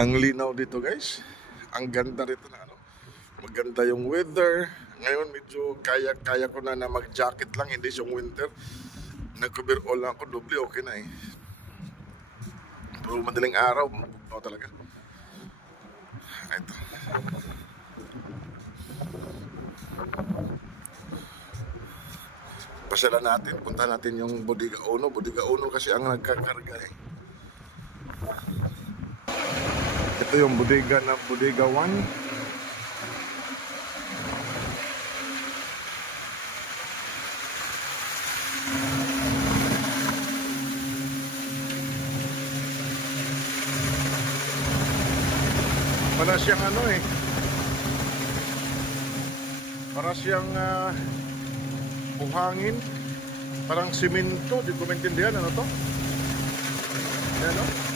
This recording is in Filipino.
Ang linaw dito guys. Ang ganda rito na ano. Maganda yung weather. Ngayon medyo kaya ko na mag-jacket lang, hindi yung winter. Nag-cover all lang ako, doble okay na eh. Pero madaling araw, mabugnaw talaga. Ito. Pasyalan natin, punta natin yung Bodega Uno. Bodega Uno kasi ang nagkakarga eh. Ito yung bodega na Bodega 1. Para siyang ano eh. Para siyang buhangin. Parang simento. Di ko maintindihan ano to. Yan no?